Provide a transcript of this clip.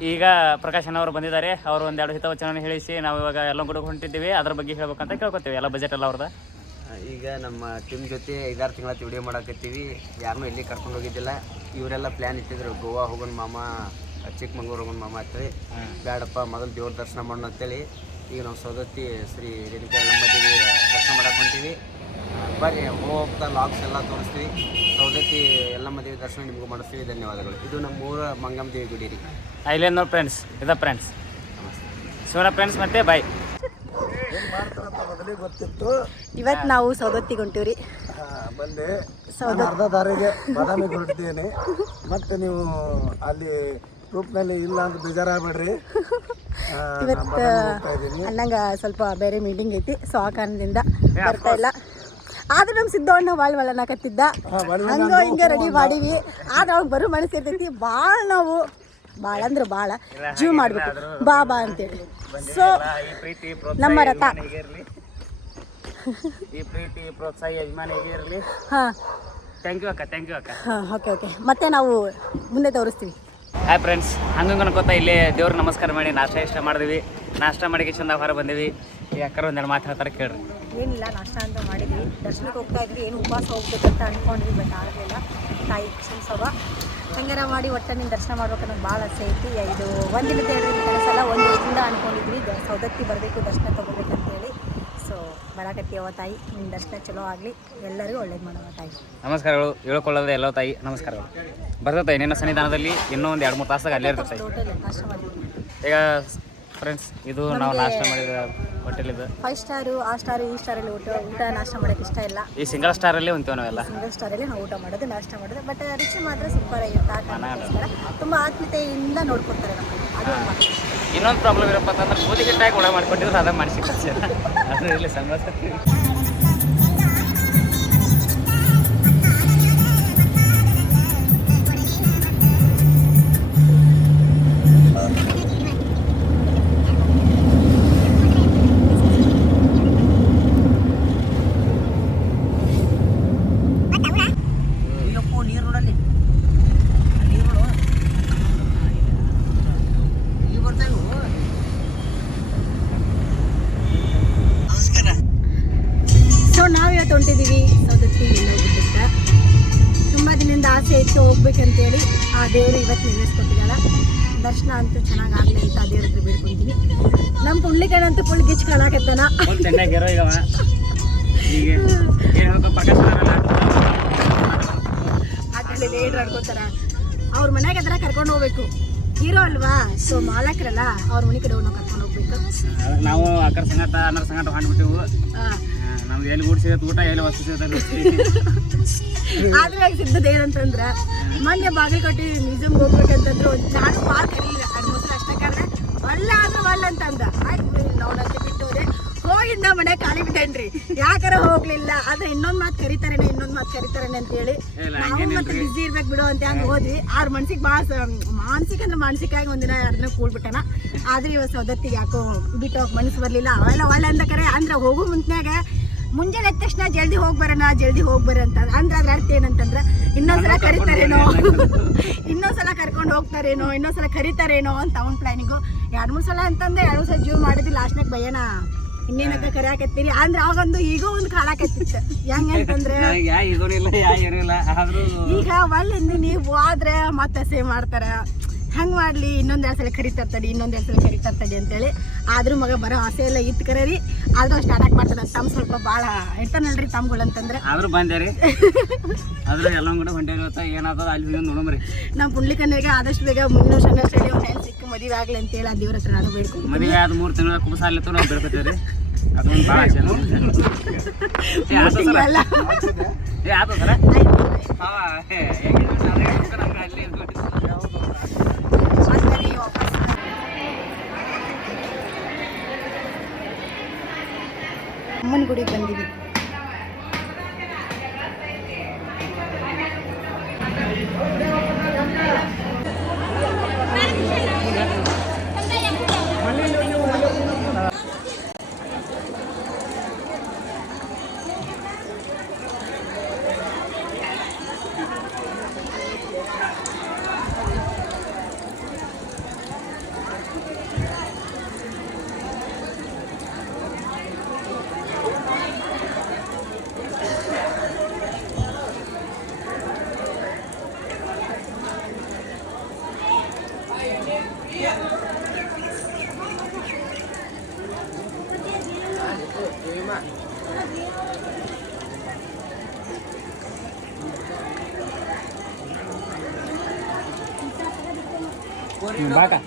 ಈಗ ಪ್ರಕಾಶನ್ ಅವರು ಬಂದಿದ್ದಾರೆ. ಅವರು ಒಂದೆರಡು ಹಿತವಚನ ಹೇಳಿಸಿ ನಾವು ಇವಾಗ ಎಲ್ಲ ಕೂಡ ಹೊಂಟಿದ್ದೀವಿ. ಅದ್ರ ಬಗ್ಗೆ ಹೇಳ್ಬೇಕಂತ ಕೇಳ್ಕೊತೀವಿ. ಎಲ್ಲ ಬಜೆಟ್ ಎಲ್ಲ ಅವ್ರದ್ದು. ಈಗ ನಮ್ಮ ಟೀಮ್ ಜೊತೆ ಐದಾರು ತಿಂಗಳ ವಿಡಿಯೋ ಮಾಡಕತ್ತೀವಿ. ಯಾರನ್ನೂ ಎಲ್ಲಿ ಕರ್ಕೊಂಡು ಹೋಗಿದ್ದಿಲ್ಲ. ಇವರೆಲ್ಲ ಪ್ಲ್ಯಾನ್ ಇಟ್ಟಿದ್ರು. ಗೋವಾ ಹೋಗೋಣ ಮಾಮ ಚಿಕ್ಕಮಂಗ್ಳೂರು ಹೋಗೋಣ ಮಾಮ ಅಂತೇಳಿ. ಬೇಡಪ್ಪ ಮೊದಲು ದೇವ್ರ ದರ್ಶನ ಮಾಡೋಣ ಅಂತೇಳಿ. ಈಗ ನಮ್ಮ ಸೌದತ್ತಿ ಶ್ರೀ ರೇಣುಕಾ ನಮ್ಮ ದರ್ಶನ ಆ, ಬರ್ರಿ ಹೋಗ್ತಾ ಲಾಕ್ಸ್ ಎಲ್ಲ ತೋರಿಸ್ತೀವಿ. ಸೌದತ್ತಿ ಎಲ್ಲ ದೇವಿ ದರ್ಶನ ನಿಮಗೂ ಮಾಡಿಸ್ತೀವಿ. ಧನ್ಯವಾದಗಳು. ಇದು ನಮ್ಮ ಊರ ಮಂಗಮ್ಮ ದೇವಿ ಗುಡಿ ರೀ. ಇಲ್ಲೇನು ನೋಡಿ ಫ್ರೆಂಡ್ಸ್ ಇದ ಫ್ರೆಂಡ್ಸ್ ಶಿವನ ಫ್ರೆಂಡ್ಸ್ ಮತ್ತೆ ಬಾಯ್ ಗೊತ್ತಿತ್ತು. ಇವತ್ತು ನಾವು ಸೌದತ್ತಿಗೆ ಹೊಂಟಿವ್ರಿ ಬಂದೆ ನಾನು ಅರ್ಧ ದಾರಿಗೆ ಬಾದಾಮಿ ಹೊರಟಿದ್ದೇನೆ. ಮತ್ತೆ ನೀವು ಅಲ್ಲಿ ಗ್ರೂಪ್ನಲ್ಲಿ ಇಲ್ಲ ಅಂತ ಬೇಜಾರಾಗಬೇಡ್ರಿ. ಇವತ್ತು ಅನ್ನಂಗ ಸ್ವಲ್ಪ ಬೇರೆ ಮೀಟಿಂಗ್ ಐತಿ. ಸೊ ಆ ಕಾರಣದಿಂದ ಬರ್ತಾ ಇಲ್ಲ. ಆದ್ರೆ ನಮ್ಮ ಸಿದ್ದಣ್ಣ ಭಾಳ ಕತ್ತಿದ್ದ ಹಂಗ ಹಿಂಗ ರೆಡಿ ಮಾಡೀವಿ. ಆದ್ರೆ ಅವಾಗ ಬರೋ ಮನಸ್ಸು ಇರ್ತೈತಿ ಭಾಳ ನಾವು ಭಾಳ ಅಂದ್ರೆ ಭಾಳ ಜೀವ ಮಾಡ್ಬೇಕು. ಬಾ ಬಾ ಅಂತೇಳಿ. ಸೊ ನಮ್ಮ ರಥ. ಈ ಪ್ರೀತಿ ಪ್ರೋತ್ಸಾಹ ಯಜಮಾನ ಇರಲಿ. ಹಾಂ. ಥ್ಯಾಂಕ್ ಯು ಅಕ್ಕ ಥ್ಯಾಂಕ್ ಯು ಅಕ್ಕ. ಹಾಂ ಓಕೆ ಓಕೆ ಮತ್ತೆ ನಾವು ಮುಂದೆ ತೋರಿಸ್ತೀವಿ. ಹಾಯ್ ಫ್ರೆಂಡ್ಸ್ ಹಂಗಂಗೆ ಅನ್ಕೋತಾ ಇಲ್ಲಿ ದೇವ್ರಿಗೆ ನಮಸ್ಕಾರ ಮಾಡಿ ನಾಷ್ಟ ಇಷ್ಟ ಮಾಡಿದ್ವಿ. ನಾಷ್ಟ ಮಾಡಿ ಚಂದ ಹೊರ ಬಂದೀವಿ ಈ ಅಕ್ಕರ ಒಂದೆರಡು ಮಾತು ಹೇಳ್ತಾರೆ ಕೇಳ್ರಿ. ಏನಿಲ್ಲ ನಾಷ್ಟ ಅಂತ ಮಾಡಿದ್ವಿ. ದರ್ಶನಕ್ಕೆ ಹೋಗ್ತಾ ಇದ್ವಿ. ಏನು ಉಪವಾಸ ಹೋಗ್ಬೇಕಂತ ಅನ್ಕೊಂಡ್ವಿ ಬಟ್ ಆಗಲಿಲ್ಲ. ತಾಯಿ ಕ್ಷಮಿಸವ ಹಂಗಾರ ಮಾಡಿ ಒಟ್ಟು ನಿನ್ನ ದರ್ಶನ ಮಾಡ್ಬೇಕನ್ನೋ ಭಾಳ ಆಸೆ ಐತಿ. ಇದು ಒಂದಿನ ಹೇಳಿದ್ರೆ ಕನಸಲ್ಲ ಒಂದು ವರ್ಷದಿಂದ ಅಂದ್ಕೊಂಡಿದ್ವಿ ಸೌದತ್ತಿ ಬರಬೇಕು ದರ್ಶನ ತೊಗೋಬೇಕಂತೇಳಿ ಸೊ ಬರಾಕತ್ತೀವ ತಾಯಿ. ನಿನ್ನ ದರ್ಶನ ಚಲೋ ಆಗಲಿ. ಎಲ್ಲರಿಗೂ ಒಳ್ಳೇದು ಮಾಡುವ ತಾಯಿ. ನಮಸ್ಕಾರಗಳು. ಹೇಳ್ಕೊಳ್ಳೋದೇ ಎಲ್ಲೋ ತಾಯಿ ನಮಸ್ಕಾರಗಳು. ತಾಯಿ ನಿನ್ನ ಸನ್ನಿಧಾನದಲ್ಲಿ ಇನ್ನೂ ಒಂದು ಎರಡು ಮೂರು ತಾಸಾಗ ಅಲ್ಲೇ ನಾಷ್ಟ ಈಗ ಫ್ರೆಂಡ್ಸ್ ಇದು ನಾವು ನಾಷ್ಟ ಮಾಡಿದ ಹೋಟೆಲ್ ಇದು. ಫೈವ್ ಸ್ಟಾರು ಆ ಸ್ಟಾರು ಈ ಸ್ಟಾರಲ್ಲಿ ಊಟ ಊಟ ನಾಷ್ಟ ಮಾಡಕ್ಕೆ ಇಷ್ಟ ಇಲ್ಲ. ಈ ಸಿಂಗಲ್ ಸ್ಟಾರಲ್ಲಿ ಹೊಂತೀವಿ ನಾವೆಲ್ಲ. ಸಿಂಗಲ್ ಸ್ಟಾರಲ್ಲಿ ನಾವು ಊಟ ಮಾಡೋದು ನಾಷ್ಟ ಮಾಡೋದು ಬಟ್ ರುಚಿ ಮಾತ್ರ ಸೂಪರ್ ಆಗಿರುತ್ತೆ ಆ ಕಾರಣಕ್ಕೋಸ್ಕರ. ತುಂಬ ಆತ್ಮೀಯತೆಯಿಂದ ನೋಡ್ಕೊಡ್ತಾರೆ ನಮ್ಮನ್ನು. ಅದು ಒಂದು ಮಾತು. ಇನ್ನೊಂದು ಪ್ರಾಬ್ಲಮ್ ಇರಪ್ಪ ಅಂತಂದ್ರೆ ಕೂದಿಗೆ ಟ್ಯಾಗ್ ಒಳ ಮಾಡ್ಕೊಟ್ಟಿದ್ರೆ ಅದ ಮಾಡಿಸಿ ಅದು ಇಲ್ಲಿ ಹೊಂಟಿದ್ದೀವಿ ಸೌದತ್ತಿ ಎಲ್ಲೋ ಗುಡ್ಡಕ್ಕೆ ತುಂಬ ದಿನದಿಂದ ಆಸೆ ಇತ್ತು ಹೋಗ್ಬೇಕಂತೇಳಿ. ಆ ದೇವರು ಇವತ್ತು ನೆನೆಸ್ಕೊಟ್ಟಿದ್ದಾಳ. ದರ್ಶನ ಅಂತೂ ಚೆನ್ನಾಗಿ ಆಗಲಿ ಅಂತ ದೇವ್ರ ಹತ್ರ ಬೇಡ್ಕೊಂತೀವಿ ನಮ್ಮ ಪುಣ್ಲಿಕನಂತೂ ಫುಲ್ ಗಿಚ್ ಕಾಣಕತ್ತಾನ. ಆಟಲ್ಲಿ ಲೇಡ್ರ್ ಆಡ್ಕೋತಾರ ಅವ್ರ ಮನೆಗೆ ಅದರ ಕರ್ಕೊಂಡು ಹೋಗ್ಬೇಕು. ಹೀರೋ ಅಲ್ವಾ? ಸೊ ಮಾಲಕರಲ್ಲ ಅವ್ರ ಮನೆ ಕಡೆ ನಾವು ಕರ್ಕೊಂಡು ಹೋಗ್ಬೇಕು. ನಾವು ಅಕ್ಕರ ಸಂಗಟ ಅನ್ನರ ಸಂಗಟ ಹೊಂಡ್ಬಿಟ್ಟಿವು. ನಮ್ಗೆ ಎಲ್ಲಿ ಊಟ ಸಿಗತ್ತೆ ಊಟ ಎಲ್ಲಿ ವಸ್ತು ಸಿಗತ್ತೆ ಆದ್ರೆ ಸಿದ್ದದ ಏನಂತಂದ್ರ ಮೊನ್ನೆ ಬಾಗಲಕೋಟೆ ಮ್ಯೂಸಿಯಂ ಹೋಗ್ಬೇಕಂತಂದ್ರೆ ಒಂದು ನಾನು ಭಾಳ ಕರೀಲಿಲ್ಲ ಅಷ್ಟೇ ಕಾರಣ. ಅಲ್ಲ ಅಂದ್ರೆ ಅಲ್ಲ ಅಂತಂದ. ಆಯ್ತು ನೋಡಂತ ಬಿಟ್ಟು ಹೋಗಿಂದ ಮನೆ ಖಾಲಿ ಬಿಟ್ಟೇನ್ರಿ. ಯಾಕಾರ ಹೋಗ್ಲಿಲ್ಲ? ಆದ್ರೆ ಇನ್ನೊಂದ್ ಮಾತು ಕರಿತಾರೇನೆ ಇನ್ನೊಂದ್ ಮಾತು ಕರಿತಾರೇನೆ ಅಂತ ಹೇಳಿ ನಾವು ಮತ್ತೆ ಬಿಸಿ ಇರ್ಬೇಕು ಬಿಡು ಅಂತ ಹಂಗ ಹೋದ್ವಿ. ಆರ್ ಮನ್ಸಿಗೆ ಭಾಳ ಮಾನಸಿಕ ಅಂದ್ರೆ ಮಾನಸಿಕಾಗಿ ಒಂದಿನ ಎರಡು ದಿನ ಕೂಡ್ಬಿಟ್ಟನ ಆದ್ರೆ ಇವತ್ತು ಸೌದತ್ತಿಗೆ ಯಾಕೋ ಬಿಟ್ಟು ಹೋಗಿ ಮನಸ್ಸು ಬರ್ಲಿಲ್ಲ. ಅವೆಲ್ಲ ಒಳ್ಳೆ ಅಂತ ಕರೆ. ಅಂದ್ರೆ ಹೋಗೋ ಮುಂತ್ನ್ಯಾಗ ಮುಂಜಾನೆ ಎದ್ದ ತಕ್ಷಣ ಜಲ್ದಿ ಹೋಗಿ ಬರೋಣ ಜಲ್ದಿ ಹೋಗಿ ಬರ ಅಂತ. ಅಂದ್ರೆ ಅದ್ರ ಅರ್ಥ ಏನಂತಂದ್ರೆ ಇನ್ನೊಂದ್ಸಲ ಕರಿತಾರೇನೋ. ಇನ್ನೊಂದ್ಸಲ ಕರ್ಕೊಂಡು ಹೋಗ್ತಾರೇನೋ ಇನ್ನೊಂದ್ಸಲ ಕರಿತಾರೇನೋ ಅಂತ ಅವ್ನ ಪ್ಲಾನಿಂಗು ಎರಡು ಮೂರು ಸಲ ಅಂತಂದ್ರೆ ಎರಡು ಸಲ ಜೀವ್ ಮಾಡಿದ್ವಿ ಲಾಸ್ಟ್ನಾಗ ಭಯನ ಇನ್ನೇನಕ್ಕ ಕರಿಯಾಕತ್ತೀರಿ ಅಂದ್ರೆ ಅವಾಗೊಂದು ಈಗ ಒಂದು ಕಾಳಾಕತ್ತಿತ್ತು ಹೆಂಗೆ ಅಂತಂದ್ರೆ ಯಾ ಆದ್ರೂ ಈಗ ಒಳ್ಳಿಂದ ನೀವು ಆದ್ರೆ ಮತ್ತೆ ಸೇವ್ ಮಾಡ್ತಾರ. ಹಂಗೆ ಮಾಡ್ಲಿ ಇನ್ನೊಂದ್ ಎರಡ್ ಸಲ ಕರಿತಾರ ತಡಿ ಇನ್ನೊಂದ್ ಎರಡ್ ಸಲ ಕರಿತಾರ ತಡಿ ಅಂತೇಳಿ ಆದ್ರೂ ಮಗ ಬರೋ ಆಸೆ ಎಲ್ಲ ಇತ್ತು ಕರೀ ಆದ್ರೂ ಸ್ಟಾರ್ಟ್ ಅಟ್ಯಾಕ್ ಮಾಡ್ತಾನೆ ತಮ್ಮ ಸ್ವಲ್ಪ ಭಾಳ ಇರ್ತಾನಲ್ರಿ ತಮ್ಗಳು ಅಂತಂದ್ರೆ. ಆದ್ರೂ ಬಂದೇರಿ ಆದ್ರೂ ಎಲ್ಲ ಕೂಡ ಹೊಂಟೇರಿ ಏನಾದ್ರೂ ಅಲ್ಲಿ ನೋಡಮ್ರಿ ನಮ್ಮ ಪುಂಡ್ಲಿಕನ್ನಿಗೆ ಆದಷ್ಟು ಬೇಗ ಮುಂದಿನ ವರ್ಷ ಒಂದು ಹೆಣ್ಣು ಸಿಕ್ಕ ಮದುವೆ ಆಗ್ಲಿ ಅಂತೇಳಿ ಆ ದೇವ್ರ ಹತ್ರ ನಾನು ಬೇಡ್ಕೊಂಡು ಮದುವೆ ಆದ ಮೂರು ತಿಂಗಳ ಕುಬಸ ಅಲ್ಲಿತ್ತು ನಾವು ಬಿಡ್ಕೊತೀವಿ ರೀ ಅದೊಂದು ಭಾಳ ಆಸೆ ನಮ್ಗೆ. ಏ ಆತ ಸರ ಅಲ್ಲ ಏ ಆತ बाका